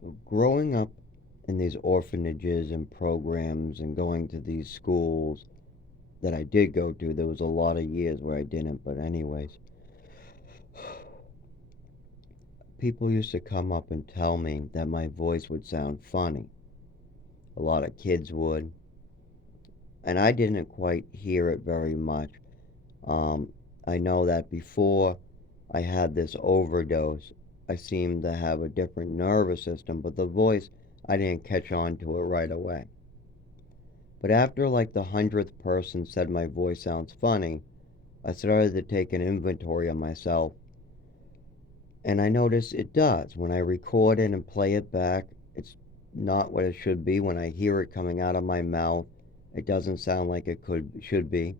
So, growing up in these orphanages and programs and going to these schools that I did go to, there was a lot of years where I didn't, but, anyways, people used to come up and tell me that my voice would sound funny. A lot of kids would, and I didn't quite hear it very much. Um, I know that before I had this overdose, I seemed to have a different nervous system, but the voice, I didn't catch on to it right away. But after like the 100th person said my voice sounds funny, I started to take an inventory of myself, and I noticed it does. When I record it and play it back, it's not what it should be. When I hear it coming out of my mouth, it doesn't sound like it should be.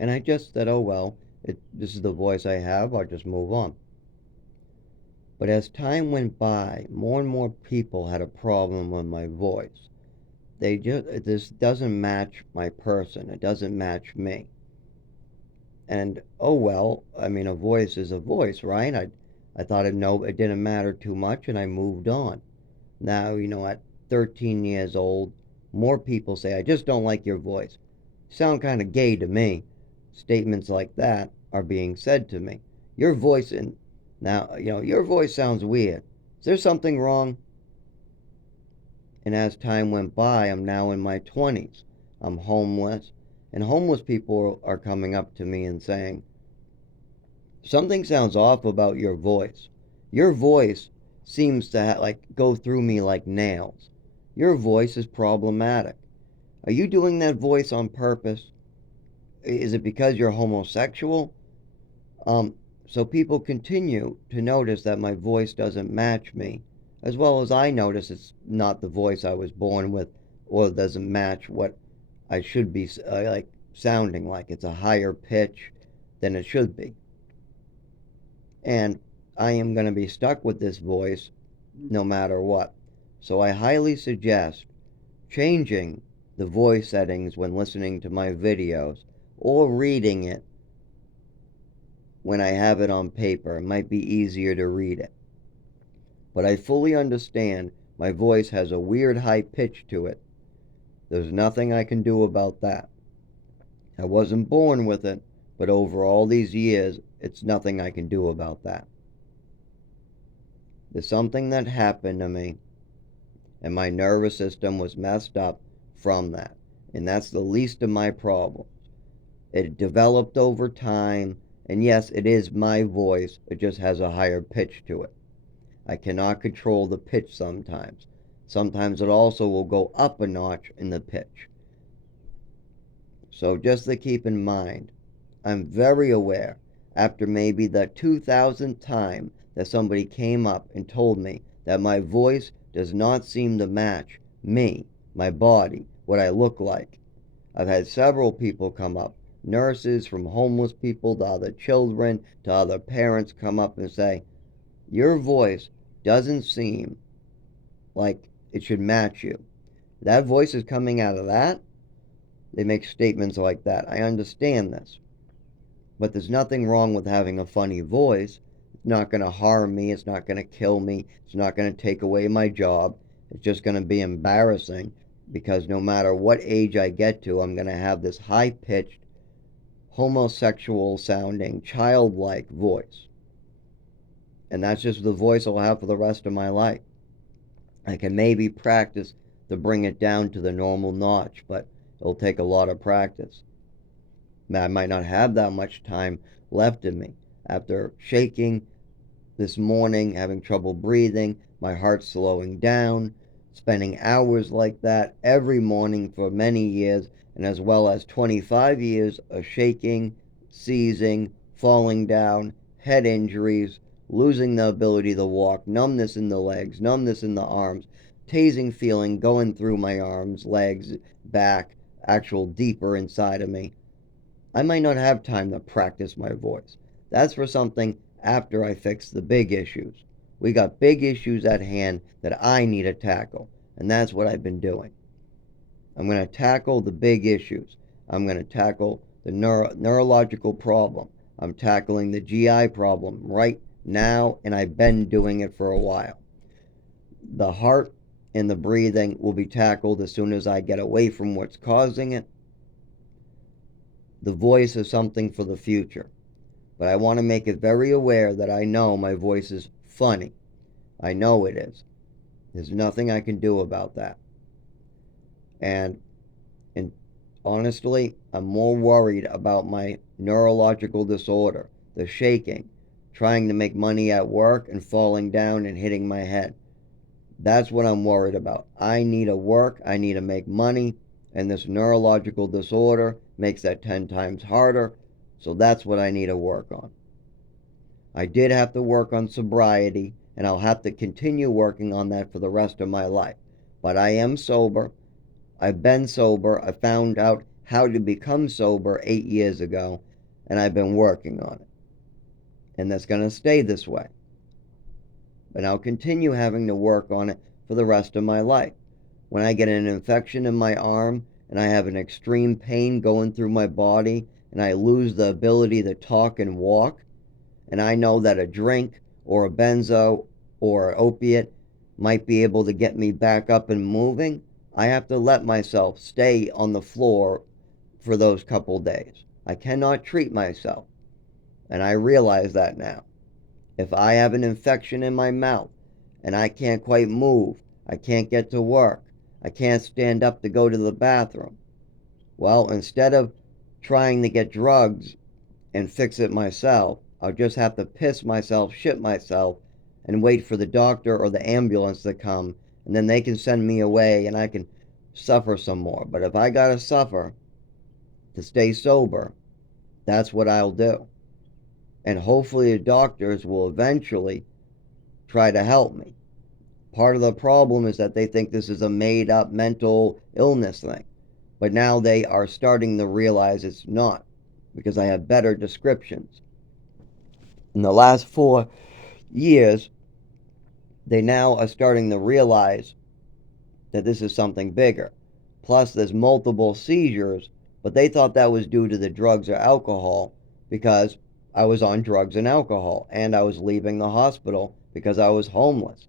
And I just said, oh well, this is the voice I have, I'll just move on. But as time went by, more and more people had a problem with my voice. This doesn't match my person. It doesn't match me. And oh well, I mean, a voice is a voice, right? I thought it didn't matter too much, and I moved on. Now, at 13 years old, more people say, I just don't like your voice. Sound kind of gay to me. Statements like that are being said to me. Your voice and Now, your voice sounds weird. Is there something wrong? And as time went by, I'm now in my 20s. I'm homeless, and homeless people are coming up to me and saying, something sounds off about your voice. Your voice seems to go through me like nails. Your voice is problematic. Are you doing that voice on purpose? Is it because you're homosexual? Um, so people continue to notice that my voice doesn't match me, as well as I notice it's not the voice I was born with, or doesn't match what I should be sounding like. It's a higher pitch than it should be. And I am going to be stuck with this voice no matter what. So I highly suggest changing the voice settings when listening to my videos or reading it when I have it on paper. It might be easier to read it. But I fully understand my voice has a weird high pitch to it. There's nothing I can do about that. I wasn't born with it, but over all these years, it's nothing I can do about that. There's something that happened to me, and my nervous system was messed up from that. And that's the least of my problems. It developed over time, and yes, it is my voice, it just has a higher pitch to it. I cannot control the pitch sometimes. Sometimes it also will go up a notch in the pitch. So just to keep in mind, I'm very aware, after maybe the 2000th time that somebody came up and told me that my voice does not seem to match me, my body, what I look like. I've had several people come up, nurses, from homeless people to other children to other parents, come up and say, your voice doesn't seem like it should match you. That voice is coming out of that. They make statements like that. I understand this. But there's nothing wrong with having a funny voice. It's not going to harm me. It's not going to kill me. It's not going to take away my job. It's just going to be embarrassing because no matter what age I get to, I'm going to have this high pitched, homosexual sounding, childlike voice. And that's just the voice I'll have for the rest of my life. I can maybe practice to bring it down to the normal notch, but it'll take a lot of practice. I might not have that much time left in me. After shaking this morning, having trouble breathing, my heart slowing down, spending hours like that every morning for many years, and as well as 25 years of shaking, seizing, falling down, head injuries, losing the ability to walk, numbness in the legs, numbness in the arms, tasing feeling going through my arms, legs, back, actual deeper inside of me. I might not have time to practice my voice. That's for something after I fix the big issues. We got big issues at hand that I need to tackle, and that's what I've been doing. I'm going to tackle the big issues. I'm going to tackle the neurological problem. I'm tackling the GI problem right now, and I've been doing it for a while. The heart and the breathing will be tackled as soon as I get away from what's causing it. The voice is something for the future. But I want to make it very aware that I know my voice is funny. I know it is. There's nothing I can do about that. And honestly, I'm more worried about my neurological disorder, the shaking, trying to make money at work and falling down and hitting my head. That's what I'm worried about. I need to work, I need to make money, and this neurological disorder makes that 10 times harder, so that's what I need to work on. I did have to work on sobriety, and I'll have to continue working on that for the rest of my life. But I am sober. I've been sober. I found out how to become sober 8 years ago, and I've been working on it. And that's going to stay this way. But I'll continue having to work on it for the rest of my life. When I get an infection in my arm and I have an extreme pain going through my body and I lose the ability to talk and walk, and I know that a drink or a benzo or an opiate might be able to get me back up and moving, I have to let myself stay on the floor for those couple days. I cannot treat myself. And I realize that now. If I have an infection in my mouth and I can't quite move, I can't get to work, I can't stand up to go to the bathroom, well, instead of trying to get drugs and fix it myself, I'll just have to piss myself, shit myself, and wait for the doctor or the ambulance to come, and then they can send me away and I can suffer some more. But if I gotta suffer to stay sober, that's what I'll do. And hopefully the doctors will eventually try to help me. Part of the problem is that they think this is a made up mental illness thing. But now they are starting to realize it's not, because I have better descriptions. In the last 4 years, they now are starting to realize that this is something bigger. Plus, there's multiple seizures, but they thought that was due to the drugs or alcohol because I was on drugs and alcohol, and I was leaving the hospital because I was homeless.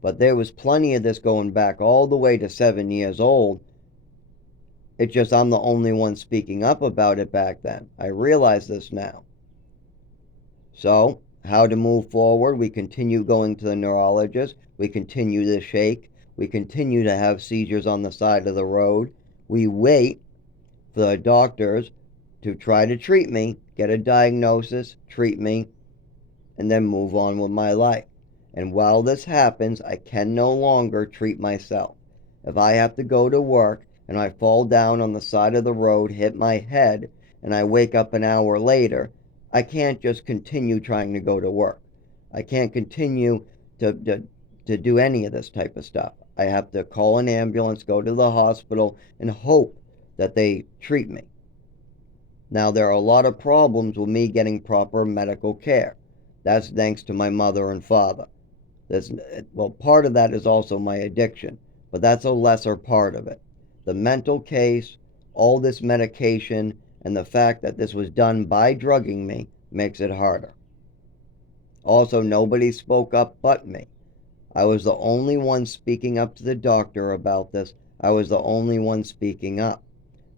But there was plenty of this going back all the way to 7 years old. It's just I'm the only one speaking up about it back then. I realize this now. So, how to move forward? We continue going to the neurologist. We continue to shake. We continue to have seizures on the side of the road. We wait for the doctors to try to treat me, get a diagnosis, treat me, and then move on with my life. And while this happens, I can no longer treat myself. If I have to go to work and I fall down on the side of the road, hit my head, and I wake up an hour later, I can't just continue trying to go to work. I can't continue to do any of this type of stuff. I have to call an ambulance, go to the hospital, and hope that they treat me. Now, there are a lot of problems with me getting proper medical care. That's thanks to my mother and father. Well, part of that is also my addiction, but that's a lesser part of it. The mental case, all this medication, and the fact that this was done by drugging me makes it harder. Also, nobody spoke up but me. I was the only one speaking up to the doctor about this. I was the only one speaking up.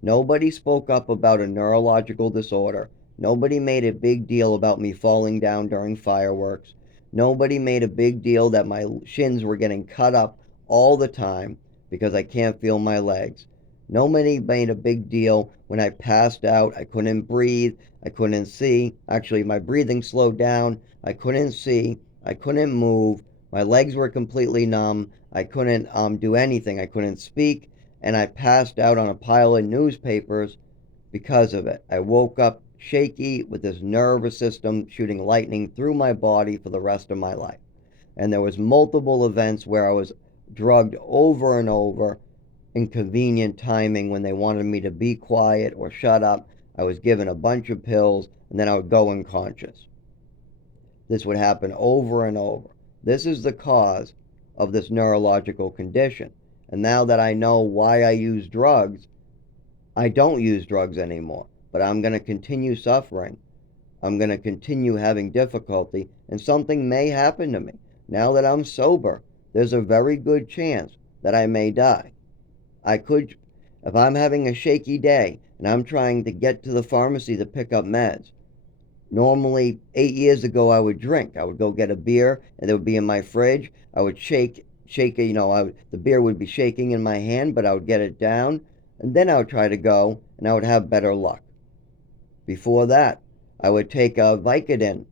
Nobody spoke up about a neurological disorder. Nobody made a big deal about me falling down during fireworks. Nobody made a big deal that my shins were getting cut up all the time because I can't feel my legs. Nobody made a big deal when I passed out. I couldn't breathe. I couldn't see. Actually, my breathing slowed down. I couldn't see. I couldn't move. My legs were completely numb. I couldn't do anything. I couldn't speak. And I passed out on a pile of newspapers because of it. I woke up shaky with this nervous system shooting lightning through my body for the rest of my life. And there was multiple events where I was drugged over and over, inconvenient timing when they wanted me to be quiet or shut up. I was given a bunch of pills and then I would go unconscious. This would happen over and over. This is the cause of this neurological condition. And now that I know why I use drugs, I don't use drugs anymore. But I'm going to continue suffering I'm going to continue having difficulty, and something may happen to me. Now that I'm sober, there's a very good chance that I may die. I could, if I'm having a shaky day and I'm trying to get to the pharmacy to pick up meds. Normally, 8 years ago, I would drink. I would go get a beer, and it would be in my fridge. I would shake it, the beer would be shaking in my hand, but I would get it down, and then I would try to go, and I would have better luck. Before that, I would take a Vicodin,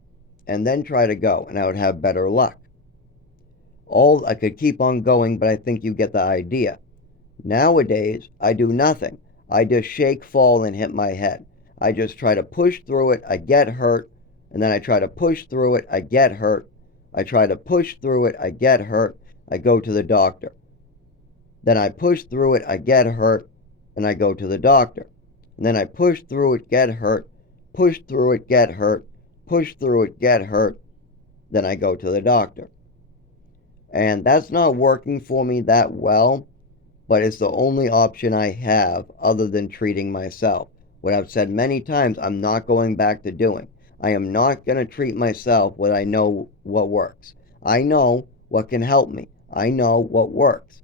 and then try to go, and I would have better luck. I could keep on going, but I think you get the idea. Nowadays, I do nothing. I just shake, fall, and hit my head. I just try to push through it, I get hurt, and then I try to push through it, I get hurt. I try to push through it, I get hurt, I go to the doctor. Then I push through it, I get hurt, and I go to the doctor. And then I push through it, get hurt, push through it, get hurt, push through it, get hurt, then I go to the doctor. And that's not working for me that well, but it's the only option I have other than treating myself. What I've said many times, I'm not going back to doing. I am not going to treat myself when I know what works. I know what can help me. I know what works.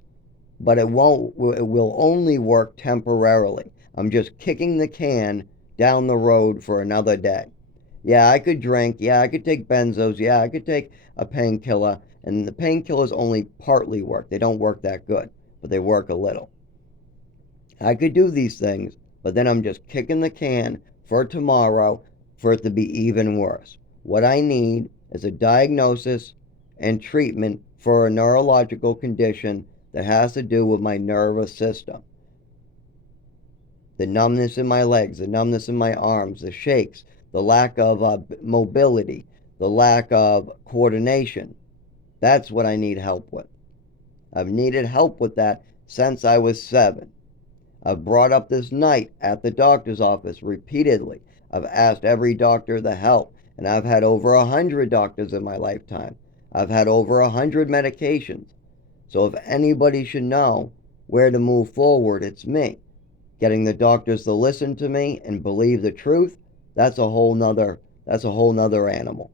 But it will only work temporarily. I'm just kicking the can down the road for another day. Yeah, I could drink. Yeah, I could take benzos. Yeah, I could take a painkiller. And the painkillers only partly work. They don't work that good, but they work a little. I could do these things, but then I'm just kicking the can for tomorrow for it to be even worse. What I need is a diagnosis and treatment for a neurological condition that has to do with my nervous system. The numbness in my legs, the numbness in my arms, the shakes, the lack of mobility, the lack of coordination. That's what I need help with. I've needed help with that since I was 7. I've brought up this night at the doctor's office repeatedly. I've asked every doctor to help, and I've had over 100 doctors in my lifetime. I've had over 100 medications. So if anybody should know where to move forward, it's me. Getting the doctors to listen to me and believe the truth, that's a whole nother animal.